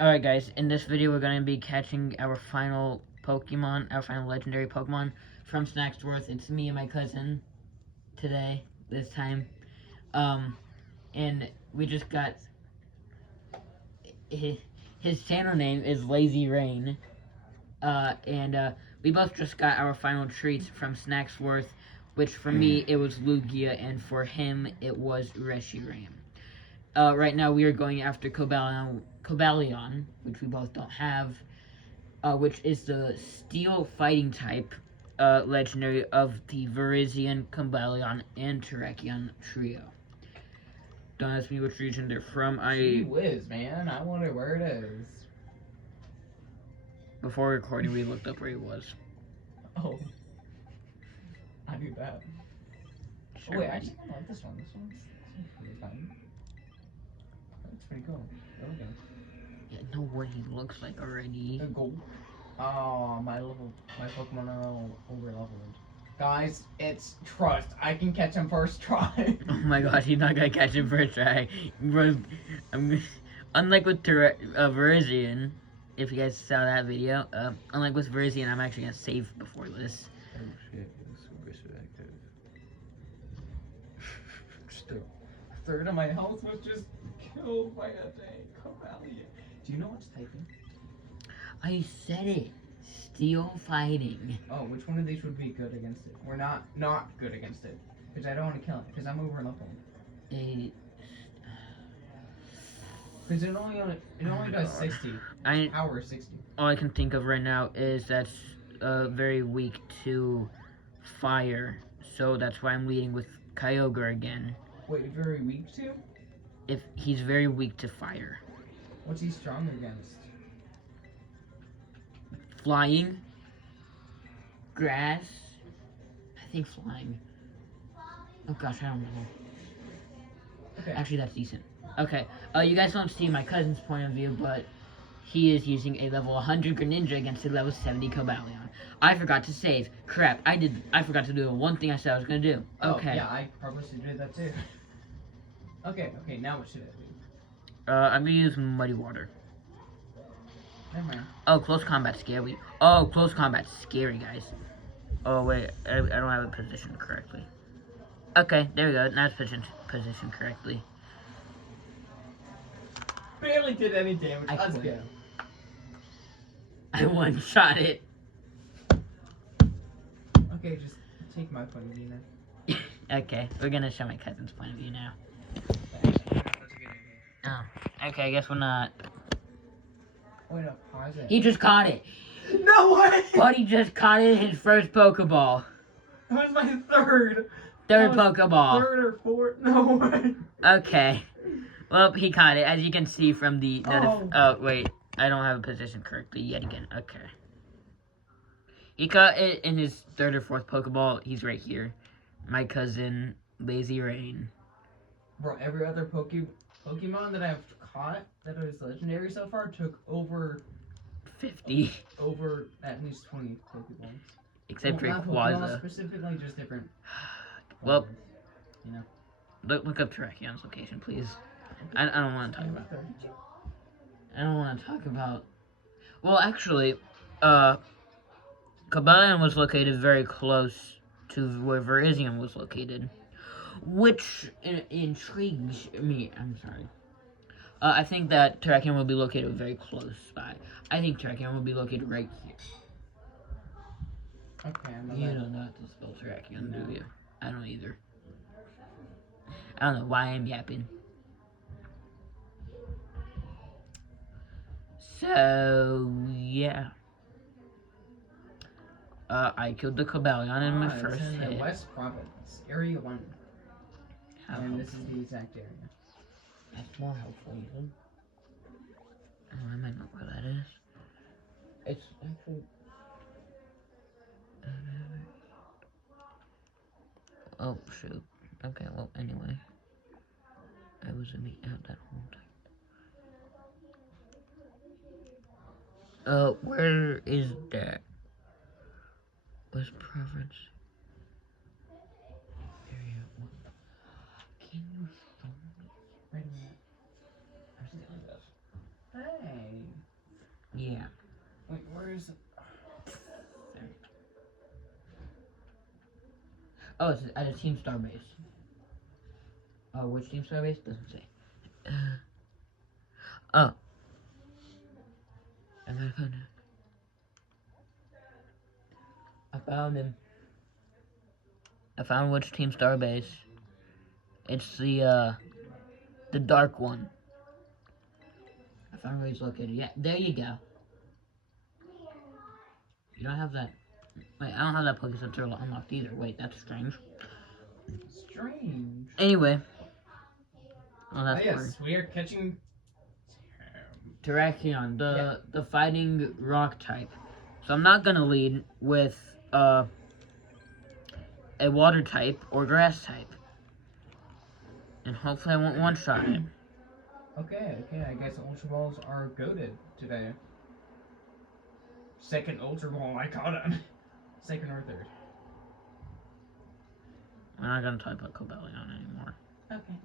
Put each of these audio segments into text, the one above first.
Alright guys, in this video we're going to be catching our final Pokemon, our final legendary Pokemon from Snacksworth. It's me and my cousin today, this time. And we just got, his channel name is Lazy Rain. We both just got our final treats from Snacksworth, which for me it was Lugia and for him it was Reshiram. Right now we are going after Cobalion, which we both don't have, which is the Steel Fighting type legendary of the Virizion, Cobalion, and Terrakion trio. Don't ask me which region they're from. Gee whiz, man. I wonder where it is. Before recording, we looked up where he was. Oh. I knew that. Sure. Oh, wait, I actually kind of like this one. This one's pretty fun. That's pretty cool. There we go. Yeah, I know what he looks like already. The gold. Oh, my Pokemon are all over leveled. Guys, it's trust. I can catch him first try. Oh my gosh, he's not gonna catch him first try. Unlike with Virizion, if you guys saw that video, unlike with Virizion, I'm actually gonna save before this. Oh shit, it's super selective. Still, a third of my health was just killed by a dang Cobalion. Do you know what's typing? I said it. Steel Fighting. Oh, which one of these would be good against it? We're not good against it. Because I don't want to kill it. Because I'm over leveled. Because it only does 60. Power 60. All I can think of right now is that's very weak to fire. So that's why I'm leading with Kyogre again. Wait, very weak to? If he's very weak to fire. What's he strong against? Flying, grass, I think flying. Oh gosh, I don't know. Okay. Actually, that's decent. Okay, you guys don't see my cousin's point of view, but he is using a level 100 Greninja against a level 70 Cobalion. I forgot to save. Crap, I forgot to do the one thing I said I was gonna do. Okay. Oh, yeah, I probably should do that too. Okay, now what should I do? I'm gonna use Muddy Water. Never mind. Oh, close combat scary. Oh, close combat scary, guys. Oh, wait. I don't have it positioned correctly. Okay, there we go. Now it's positioned correctly. Barely did any damage. Let's go. I one-shot it. Okay, just take my point of view now. Okay, we're gonna show my cousin's point of view now. Oh, okay, I guess we're not. Wait, no, pause it. He just caught it. No way! Buddy just caught it in his first Pokeball. That was my third. Third Pokeball. Third or fourth? No way. Okay. Well, he caught it, as you can see from the oh, wait. I don't have it positioned correctly yet again. Okay. He caught it in his third or fourth Pokeball. He's right here. My cousin, Lazy Rain. Bro, every other Pokemon that I've caught that was legendary so far took over 50. Over at least 20 Pokeballs. Except well, Rayquaza. Specifically, just different. Well, you know. Look up Terrakion's location, please. I don't want to talk about it. I don't want to talk about. Well, actually, Cobalion was located very close to where Virizion was located, which intrigues me. I'm sorry. I think that Terrakion will be located very close by. I think Terrakion will be located right here. Okay, You don't know how to spell Terrakion, do you? I don't either. I don't know why I'm yapping. So, yeah. I killed the Cobalion in my first it's in hit. the West Province, Area 1. And this is the exact area. That's more helpful, even. Oh, I might know where that is. It's actually... oh, shoot. Okay, well, anyway. I was in the out that whole time. Where is that? West Province. Area 1. Can you show me? Wait a minute. Hey. Yeah. Wait, where is it? There. Oh, it's at a Team Star base. Oh, which Team Star base? Doesn't say. Oh. I gotta find it. I found him. I found which Team Star base. It's the dark one. I found where he's located. Yeah, there you go. You don't have that. Wait, I don't have that Poké Center unlocked either. Wait, that's strange. Strange. Anyway. Oh, that's weird. Yes, we are catching... Terrakion, the fighting rock type. So I'm not gonna lead with a water type or grass type. And hopefully I won't one-shot it. Okay, I guess Ultra Balls are goated today. Second Ultra Ball, I caught him. Second or third. We're not gonna talk about Cobalion anymore. Okay.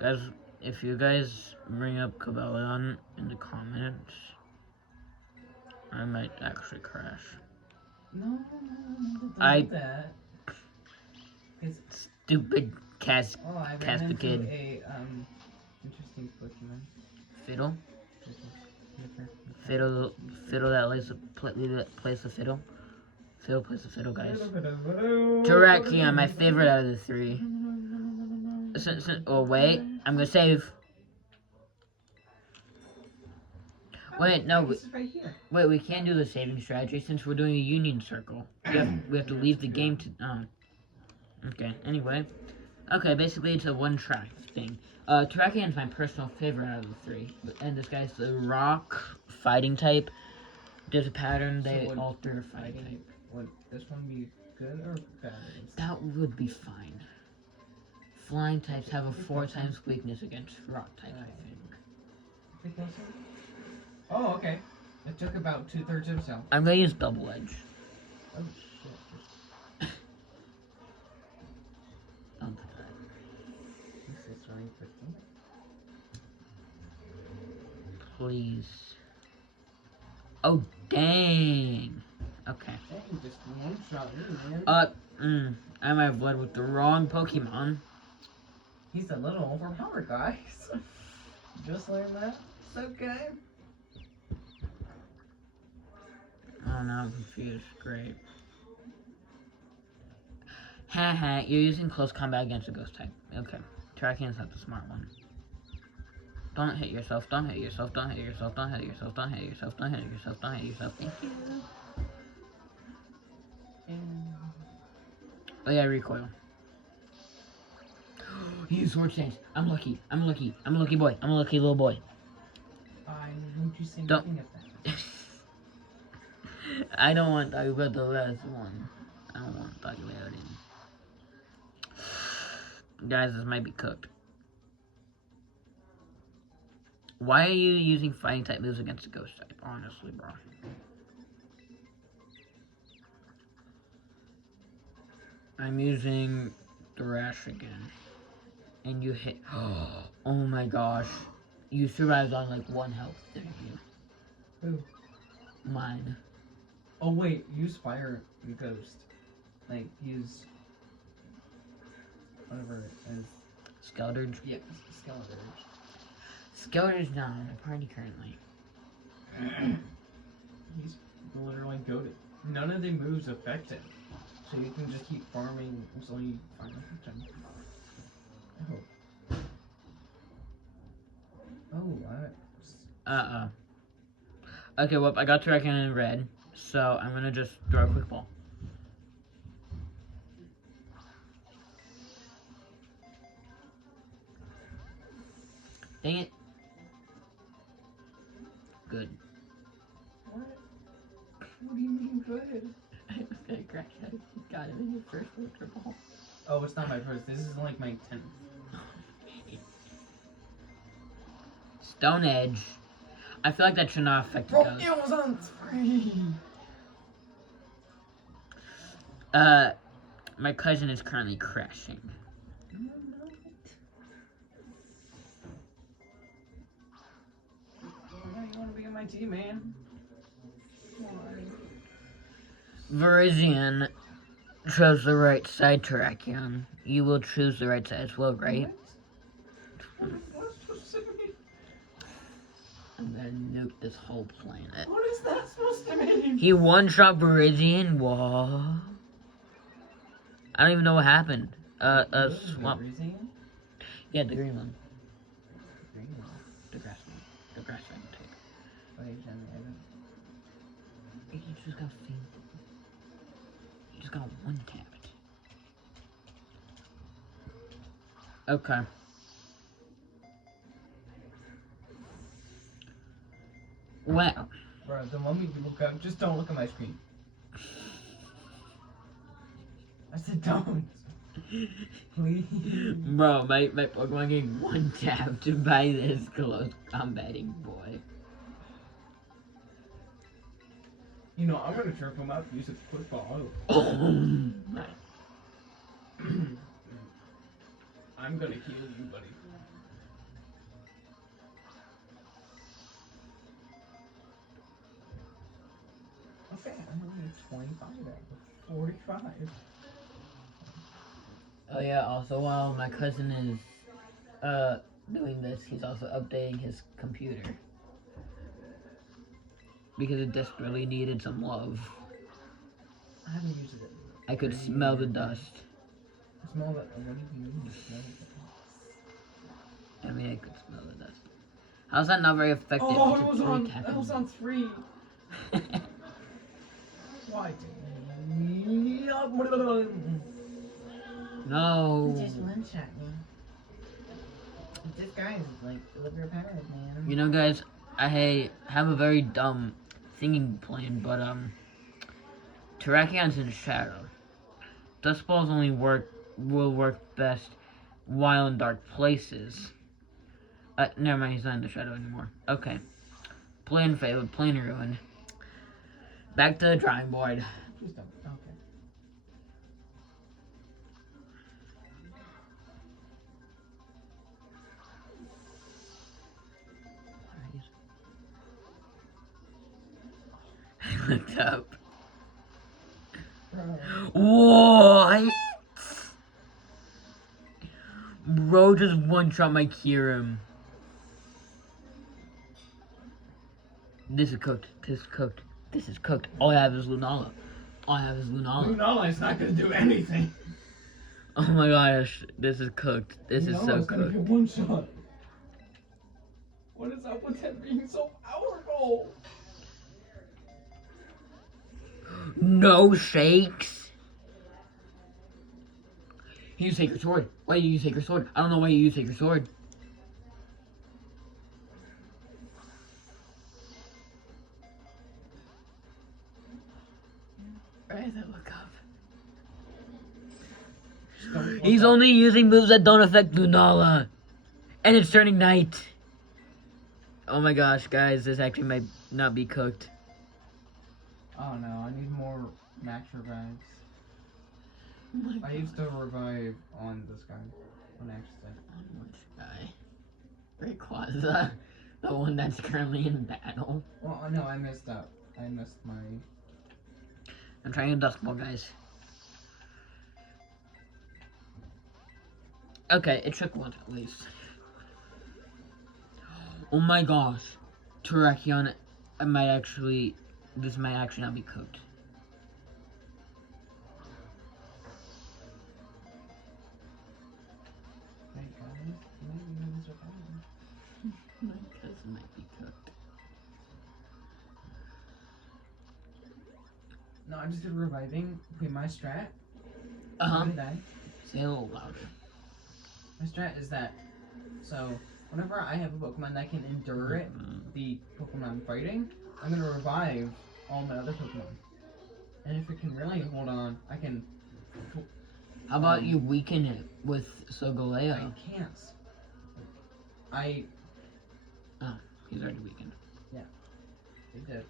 Guys, if you guys bring up Cobalion in the comments, I might actually crash. No, don't do that. Stupid Cas I ran Casper into kid. a interesting Pokemon. Fiddle? Fiddle that plays the fiddle. Fiddle plays the fiddle, guys. Terrakion, my favorite out of the three. Oh, wait. I'm gonna save. Wait, no. Wait, we can't do the saving strategy since we're doing a union circle. We have to leave the game to... Okay, anyway. Okay, basically it's a one-track thing. Terrakion is my personal favorite out of the three. And this guy's the rock fighting type. There's a pattern, they alter fighting type. Would this one be good or bad? That would be fine. Flying types have a 4 times weakness against rock type, I think. Oh, okay. It took about 2/3 of itself. I'm gonna use Double Edge. Oh shit. Don't do that. This is really quickly. Please. Oh, dang. Okay. Hey, just one shot me, man. I might have led with the wrong Pokemon. He's a little overpowered, guys. Just learned that. It's okay. Oh, now I'm confused. Great. Haha, you're using close combat against a ghost type. Okay. Terrakion's not the smart one. Don't hit yourself, don't hit yourself, don't hit yourself, don't hit yourself, don't hit yourself, don't hit yourself, don't hit yourself. Thank you. Oh yeah, recoil. Use Sword Stance. I'm lucky. I'm lucky. I'm a lucky boy. I'm a lucky little boy. Won't you say nothing of that? I don't want to talk about the last one. I don't want to talk about it. Guys, this might be cooked. Why are you using fighting type moves against a ghost type? Honestly, bro. I'm using Thrash again. And you hit. Oh my gosh. You survived on like 1 health, didn't you? Who? Mine. Oh wait, use Fire and Ghost. Like, use... whatever it is. Skeldurge? Yep, Skeldurge. Skeldurge's not on the party currently. He's literally goated. None of the moves affect him. So you can just keep farming until you find him. I hope. Oh, Okay, well, I got Terrakion in red, so I'm gonna just throw a quick ball. Dang it. Good. What? What do you mean good? I was gonna crash out. You got it in your first Ultra Ball. Oh, it's not my first. This is like my 10th. Stone Edge. I feel like that should not affect Bro, those. it was on 3! My cousin is currently crashing. No, you wanna be in my MIT, man. Verizian chose the right side, Terrakion. You will choose the right side as well, right? What's supposed to mean? I'm gonna nuke this whole planet. What is that supposed to mean? He one-shot Verizian? What? I don't even know what happened. Swamp. Yeah, the green one. The grass one. The grass one type. He just got fainted. He just got one tapped. Okay. Well. Bro, the moment you look up, just don't look at my screen. I said don't. Please. Bro, my Pokemon getting one tapped by this close combating boy. You know, I'm gonna trip him up, use a quick ball. Oh my. I'm gonna heal you, buddy. Okay, I'm only 25 out of 45. Oh yeah, also while my cousin is doing this, he's also updating his computer. Because it desperately needed some love. I haven't used it. I could smell the dust. Smell that. What do you mean? Smell I mean, I could smell the dust. How's that not very effective? Oh, It's it a was on. three It was on 3. Why? No. Just one shot me. This guy is like liver powered, man. You know, guys, I have a very dumb thinking plan, but Terrakion's in shadow. Dust balls will work best while in dark places. Never mind, he's not in the shadow anymore. Okay. Plan failed, plan ruined. Back to the drawing board. Please don't. Okay. I looked up. Bro. What? Bro just one-shot my Kyurem. This is cooked. This is cooked. This is cooked. All I have is Lunala. All I have is Lunala. Lunala is not gonna do anything. Oh my gosh, this is cooked. This is so Lunala's gonna cooked. get one shot. What is up with him being so powerful? No shakes. You take your sword. Why do you take your sword? I don't know why you take your sword. Why does that look up? Just don't look He's up. only using moves that don't affect Lunala. And it's turning night. Oh my gosh, guys, this actually might not be cooked. Oh no, I need more max revives. Oh my I used to revive on this guy on accident. On which guy? Rayquaza, the one that's currently in battle. Well, no, I messed up. I missed my. I'm trying a Dust Ball, guys. Okay, it took one at least. Oh my gosh. Terrakion, this might actually not be cooked. Hey guys, maybe these are fine. My cousin might be cooked. No, I just did reviving. Okay, my strat. Uh-huh. Did I? Say it a little louder. My strat is that. So, whenever I have a Pokemon that can endure it, the Pokemon I'm fighting, I'm gonna revive all my other Pokemon. And if it can really hold on, I can. How about you weaken it with Solgaleo? I can't. I. Oh, he's already weakened. It did.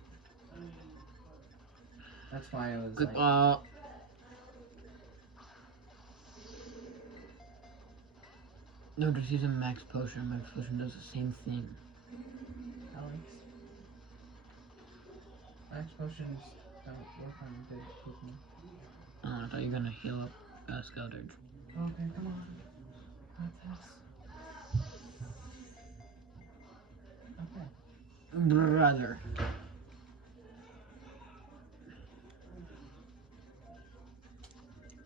That's why I was Good. like. No, just use a Max Potion. Max Potion does the same thing. Alex. X potions don't work on big Pokemon. Oh, I thought you were gonna heal up Skeldridge. Okay, come on. Got this. Okay. Brother.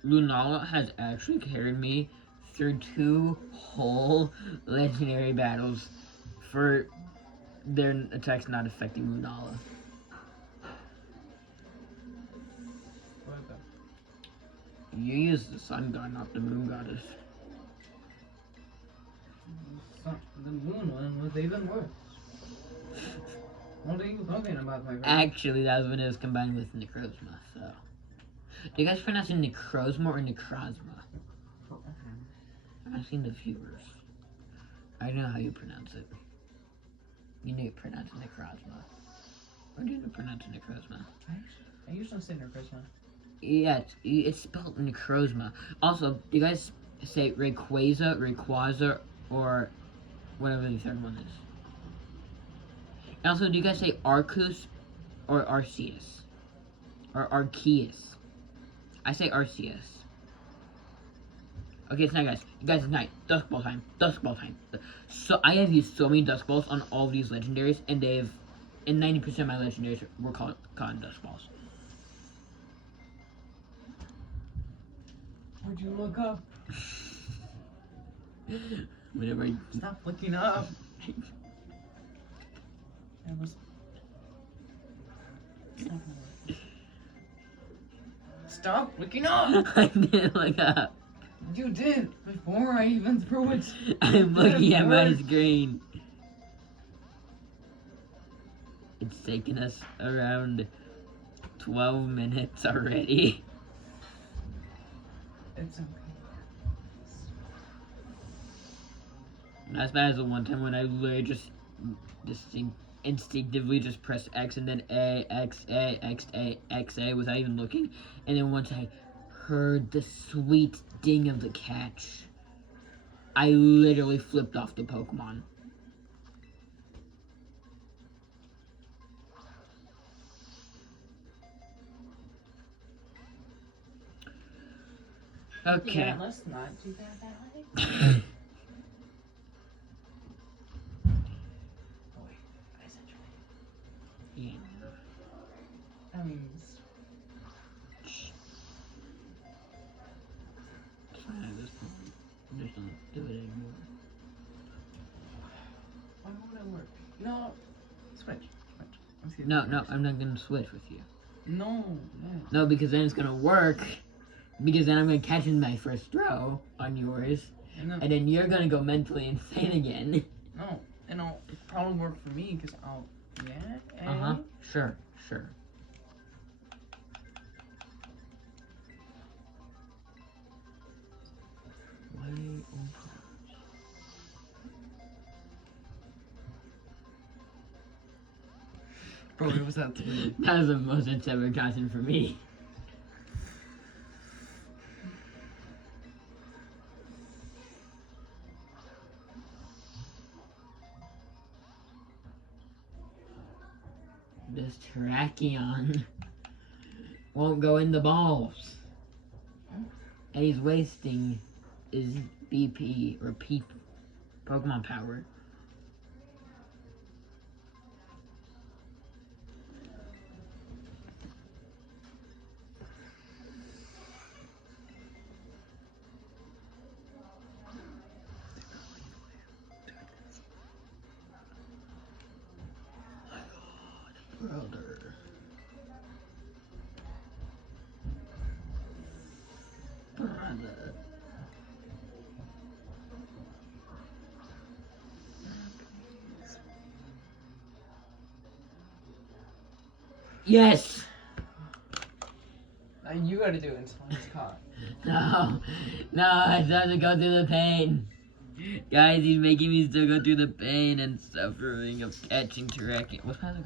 Lunala has actually carried me through 2 whole legendary battles for their attacks not affecting Lunala. What is that? You use the Sun God, not the Moon Goddess. The moon one was even worse. What are you talking about, my friend? Actually, that was when it was combined with Necrozma, so. Do you guys pronounce it Necrozma or Necrozma? I'm asking the viewers. I know how you pronounce it. You need to pronounce it Necrozma. Or do you pronounce it Necrozma? I usually say Necrozma. Yeah, it's spelled Necrozma. Also, do you guys say Rayquaza, or whatever the third one is? And also, do you guys say Arceus or Arceus? Or Arceus? I say Arceus. Okay, it's night, guys. Guys, it's night. Dusk Ball time. Dusk Ball time. So, I have used so many Dusk Balls on all of these legendaries, and they've... And 90% of my legendaries were caught in Dusk Balls. Would you look up? Whenever I... Stop looking up. That was... It's not gonna work. Stop looking up! I didn't look up. You did before I even threw it. I'm looking at my Work. screen. It's taken us around 12 minutes already. It's okay. Not as bad as the one time when I literally just instinctively just pressed X and then A, X, A, X, A, X, A without even looking. And then once I heard the sweet ding of the catch, I literally flipped off the Pokemon. Okay. Yeah, let's not do that. Yeah. I mean, It's fine at this point. Just don't do it anymore. why won't it work? No. Switch. Let's see if No, it no, works. I'm not gonna switch with you. No. No, because then it's gonna work. Because then I'm gonna catch in my first throw on yours. And then, And then you're gonna go mentally insane again. no. And it'll probably work for me because I'll. Yeah? Uh-huh. Sure, sure. Way over. Bro, it was that 3. That was the most it's ever gotten for me. This Terrakion won't go in the balls. And he's wasting his BP or P Pokemon power. Brother. Brother. Yes! Now you gotta do it until he's caught. No, it doesn't go through the pain. Guys, he's making me still go through the pain and suffering of catching Terrakion. What's my other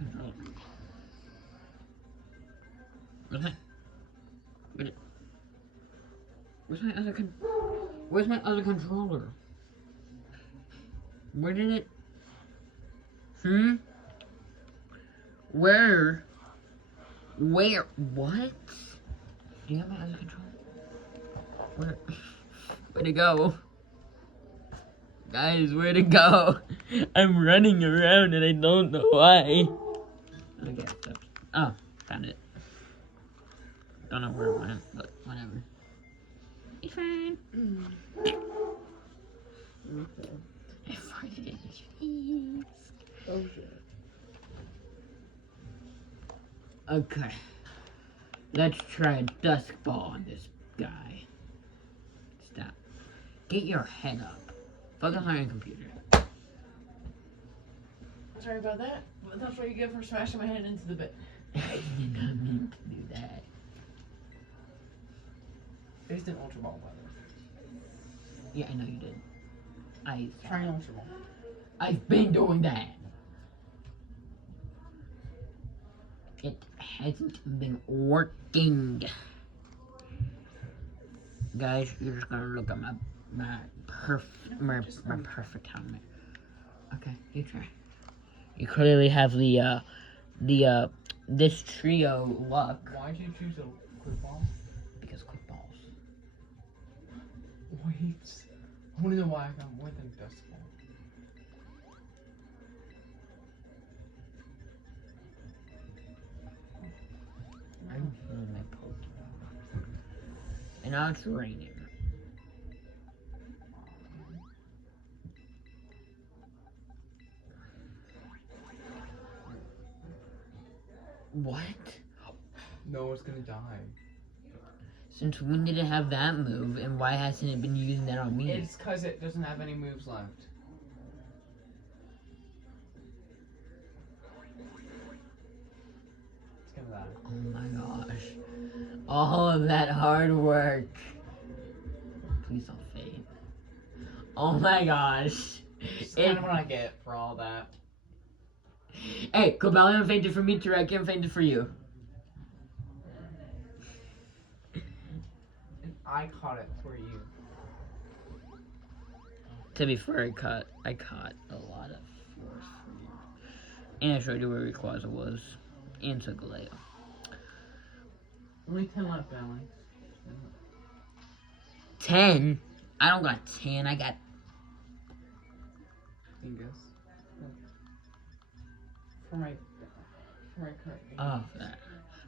controller? Where's my other controller? Where did it? Where Where? What? Do you have my under control? Where to go? Guys, where to go? I'm running around and I don't know why. Okay, so, oh, found it. Don't know where it went, but whatever. It's fine. Okay. I farted in his face. Oh shit. Okay. Let's try a dusk ball on this guy. Stop. Get your head up. Focus on your computer. Sorry about that. But that's what you get for smashing my head into the bed. I did not mean to do that. Based in Ultra Ball, by the way. Yeah, I know you did. Try an Ultra Ball. I've been doing that. It hasn't been working. Guys, you're just gonna look at my perfect helmet. Okay, you try. You clearly have this trio luck. Why'd you choose a quick ball? Because quick balls. Wait. I wanna know why I got more than dust ball. I'm feeling my Pokemon. And now it's raining. What? No one's gonna die. Since when did it have that move, and why hasn't it been using that on me? It's cause it doesn't have any moves left. It's gonna die. Oh my gosh. All of that hard work. Please don't fade. Oh my gosh. It's kind of what I get for all that. Hey, Cobalion fainted for me, Terrakion fainted for you. And I caught it for you. To be fair, I caught a lot of force for you. And I showed you where Rayquaza was. And Solgaleo. Only 10 left, Alex. 10? I don't got 10, I got... Dingus. For my current game. Oh, that.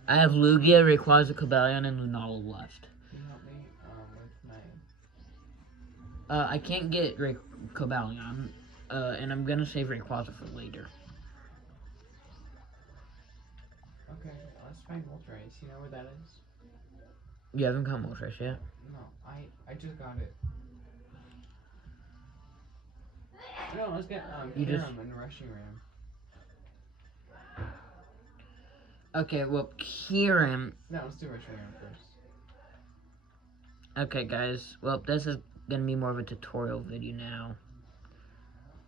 I have Lugia, Rayquaza, Cobalion, and Lunala left. Can you help me with my... I can't get Cobalion, and I'm gonna save Rayquaza for later. Okay, let's find Moltres. You know where that is? You haven't caught Moltres yet? No, I just got it. No, let's get You just- Kyurem and Rushing Ram. Okay, well, Kyurem... No, let's do Rushing Ram first. Okay, guys, well, this is gonna be more of a tutorial video now.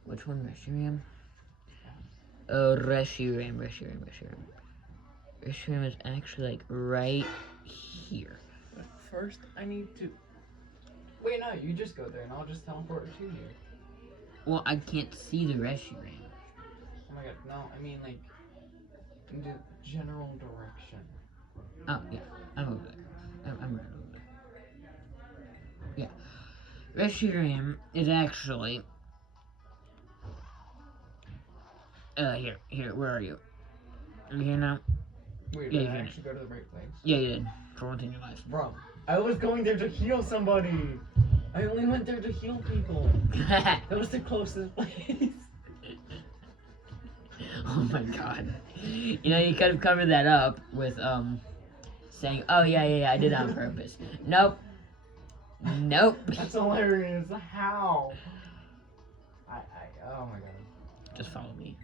Which one, Reshiram? Oh, Reshiram. Reshiram is actually, like, right here. But first, I need to... Wait, no, you just go there and I'll just teleport to you. Well, I can't see the Reshiram. Oh my god, no, I mean, like, in the general direction. Oh, yeah, I'm over there. I'm right over there. Yeah. Reshiram is actually... Here, where are you? Are you here now? Wait, Yeah, did I you're actually go to the right place? Yeah, you did. For once in your life. Bro, I was going there to heal somebody! I only went there to heal people! That was the closest place! Oh my god. You know, you could have covered that up with, saying, oh, yeah, I did it on purpose. Nope. That's hilarious. How? Oh my god. Just follow me.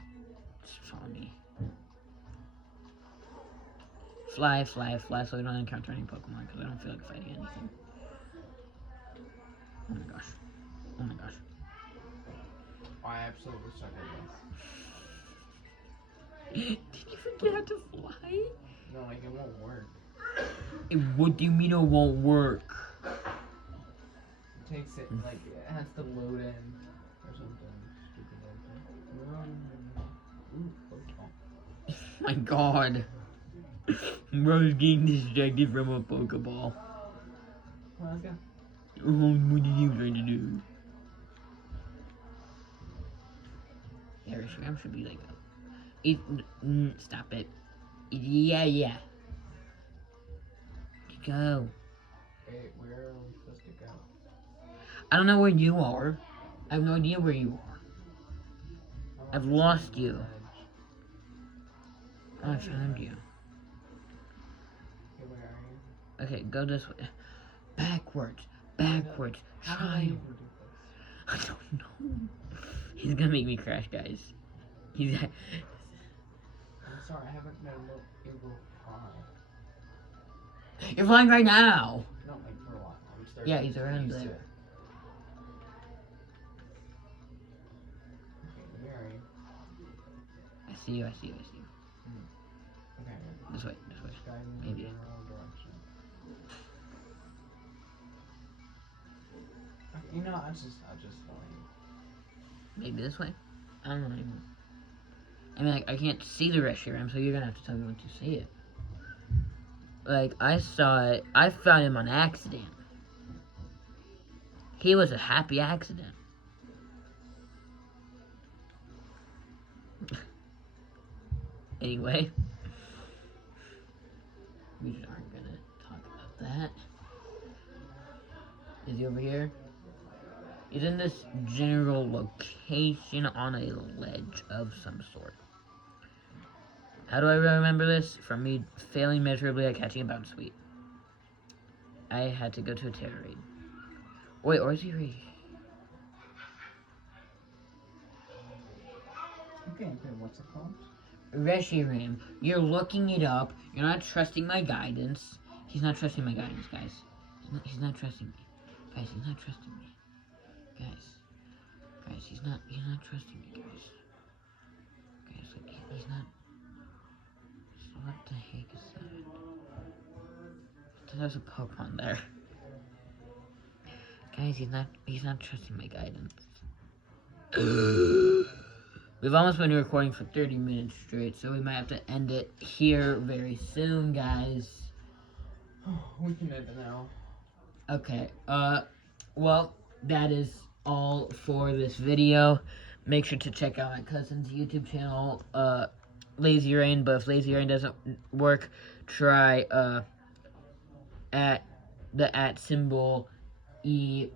Fly, so we don't encounter any Pokemon, because I don't feel like fighting anything. Oh my gosh. I absolutely suck at Did you forget how to fly? this. No, like, it won't work. What do you mean it won't work? It takes it, like, it has to load in or something stupid like that. Ooh, Pokeball. Oh my god. Bro's getting distracted from a Pokeball. Come on, let's go. Oh, what are you trying to do? Yeah, Reshiram should be like stop it. Yeah. Go. Okay, where are we supposed to go? I don't know where you are. I have no idea where you are. Oh, I've I'm lost on the you. ledge. I found you. Okay, where are you? Okay, go this way. Backwards. How did I Child. even do this? I don't know. He's gonna make me crash, guys. He's. I'm sorry, I haven't been able to fly. You're flying right now. Not like for a while. I'm starting Yeah, he's to get around used to there. it. Okay, where are you? I see you. Okay, This way. just guide me in Maybe. the general direction. Okay, you know, I'll just follow you. Maybe this way. I don't know anymore. I mean, like, I can't see the Reshiram, so you're gonna have to tell me when to see it. Like, I saw it. I found him on accident. He was a happy accident. Anyway. We just aren't gonna talk about that. Is he over here? He's in this general location on a ledge of some sort. How do I remember this? From me failing miserably at catching a bounce sweet. I had to go to a terror raid. Wait, or is he right? Okay, what's it called? Reshiram. You're looking it up. You're not trusting my guidance. He's not trusting my guidance, guys. He's not trusting me. Guys, he's not trusting me. Guys, he's not trusting me, guys. Guys, like, he's not. So what the heck is that? There's a Pokemon there. Guys, he's not trusting my guidance. We've almost been recording for 30 minutes straight, so we might have to end it here very soon, guys. We can end it now. Okay, well, that is all for this video. Make sure to check out my cousin's YouTube channel, Lazy Rain, but if Lazy Rain doesn't work, try, at the symbol E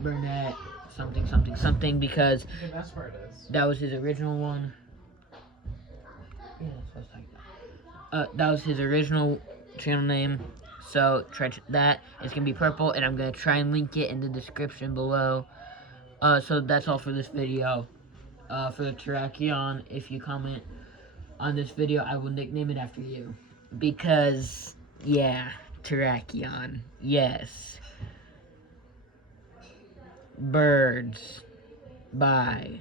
Burnett something because Okay, that's where it is. that was his original one. Yeah, that's what I was talking about. That was his original channel name. So try that. It's gonna be purple, and I'm gonna try and link it in the description below. So that's all for this video. For the Terrakion, if you comment on this video, I will nickname it after you. Because, yeah, Terrakion. Yes. Birds. Bye.